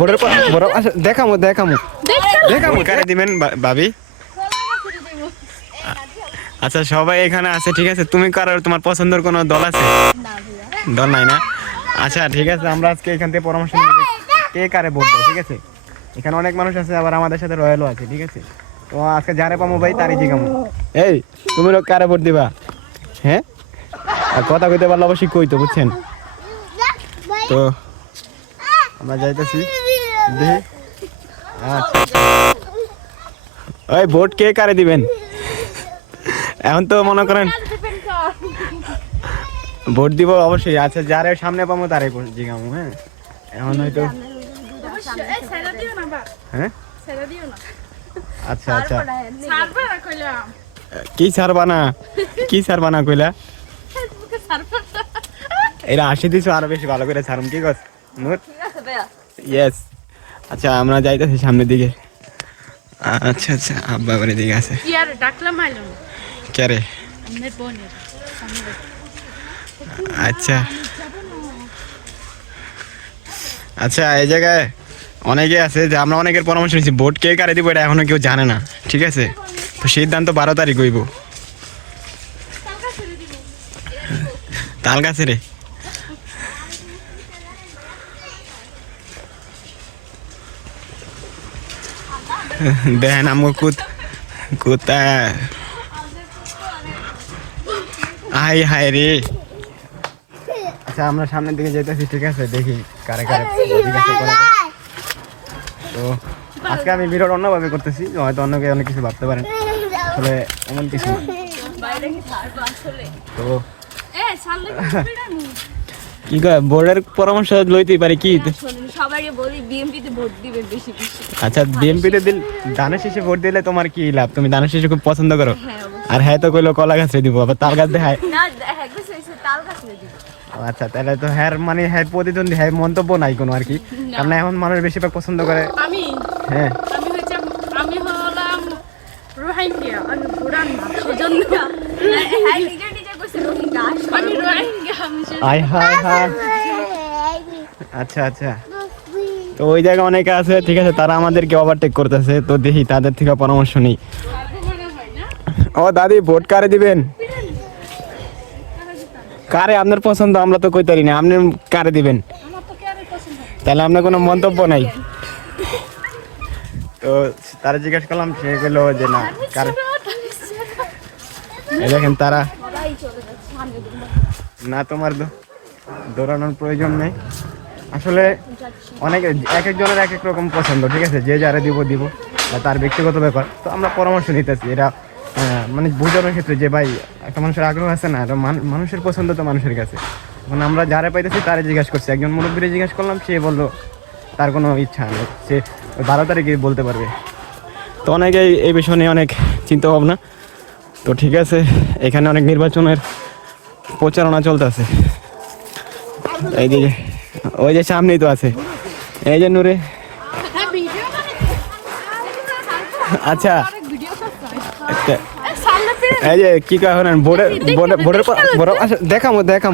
বোর্ডের পর বড় দেখামো দেখামো দেখামো কারে দিবেন ভাবি? আচ্ছা সবাই এখানে আছে, ঠিক আছে। তুমি কারোর তোমার পছন্দের কোনো দল আছে? দল নাই না? আচ্ছা ঠিক আছে, আমরা আজকে এখান থেকে পরামর্শ নিব কে কারে ভোট দেয়, ঠিক আছে। এখানে অনেক মানুষ আছে, আবার আমাদের সাথে রয়্যালও আছে, ঠিক আছে। তো আজকে যারে পামো ভাই তারই জিগামো। এই তুমি লোক কারে ভোট দিবা? হ্যাঁ, আর কথা কইতে পারলে অবশ্যই কইতো, বুঝছেন? তো আমরা যাইতেছি দেখি। আচ্ছা ওই ভোট কে কারে দিবেন? এখন তো মনে করেন ভোট দিব অবশ্যই। আচ্ছা যারে সামনে পাবো তারে জিগামো। হ্যাঁ এখন হয়তো হ্যাঁ আচ্ছা আচ্ছা কি ছাড়বা না, কি ছাড়বা না কইলা? এরা আসি দিছো আরো বেশি ভালো করে ছাড়ুম, ঠিক আছে নূর? ইয়েস। আচ্ছা আমরা যাইতেছি সামনের দিকে। আচ্ছা আচ্ছা আব্বা বাড়ির দিকে আছে। কে রে? আচ্ছা আচ্ছা এই জায়গায় অনেকে আছে যে আমরা অনেকের পরামর্শ নিচ্ছি ভোট কে কারে দিব এটা এখনো কেউ জানে না, ঠিক আছে। তো সিদ্ধান্ত 12 তারিখ হইব। তাল গাছে রে দেখেন আমগো কোথায় হাই হাই রে। আচ্ছা আমরা সামনের দিকে যেতেছি, ঠিক আছে। দেখি কারে কারে জিজ্ঞাসা করা যায়। তো আজকে আমি ভিডিওটা অন্যভাবে করতেছি, হয়তো অন্যকে অনেক কিছু ভাবতে পারেন, আসলে এমন কিছু না। তো কি কয় বোর্ডের পরামর্শ লইতেই পারি কি? সবাইকে বলি বিএমপিতে ভোট দিবেন বেশি বেশি। আচ্ছা বিএমপিতে দিল ধানের শীষে ভোট দিলে তোমার কি লাভ? তুমি ধানের শীষে খুব পছন্দ করো। আর হ্যাঁ তো কইলো কলা গাছে দিব, আবার তাল গাছ দেখায় না, হ্যাঁ কইছে তাল গাছে দিব। আচ্ছা তাহলে তো হ্যাঁ মানে হ্যাঁ প্রতিদ্বন্দ্বী হ্যাঁ মন্তব্য নাই কোনো আর কি, কারণ এখন মানুষ বেশিরভাগ পছন্দ করে। হ্যাঁ আমি হলাম রোহিঙ্গা, আমি বুড়ান না সেজন্য হ্যাঁ নিজে কইছে রোহিঙ্গা, আমি রোহিঙ্গা। আয় হায় হায়। আচ্ছা আচ্ছা তো ওই জায়গায় অনেকে আছে, ঠিক আছে, তারা আমাদেরকে ওভারটেক করতেছে। তো দেখি তাদের থেকে পরামর্শ নেই। ও দাদি ভোট কারে দিবেন? কারে আপনার পছন্দ আমরা তো কইতে পারি না, আপনি কারে দিবেন? তাহলে আপনার কোনো মন্তব্য নাই? তো তারা জিজ্ঞেস করলাম, সে বললো যে না কারে। দেখেন তারা না, তোমার দৌড়ানোর প্রয়োজন নেই আসলে। অনেকে এক একজনের এক এক রকম পছন্দ, ঠিক আছে। যে যারা দিব তার ব্যক্তিগত ব্যাপার। তো আমরা পরামর্শ নিতেছি এটা মানে বোঝানোর ক্ষেত্রে যে ভাই একটা মানুষের আগ্রহ আছে না, মানুষের পছন্দ তো মানুষের কাছে। এখন আমরা যারা পাইতেছি তারা জিজ্ঞাসা করছি, একজন মুরব্বীরে জিজ্ঞাসা করলাম, সে বললো তার কোনো ইচ্ছা নেই, সে 12 তারিখে বলতে পারবে। তো অনেকেই এই বিষয় নিয়ে অনেক চিন্তা ভাবনা। তো ঠিক আছে, এখানে অনেক নির্বাচনের প্রচারণা চলতেছে। এইদিকে ওই যে সামনেই তো আছে এই যে নূরে। আচ্ছা এই যে কি কয় বোর্ডের দেখামো দেখামো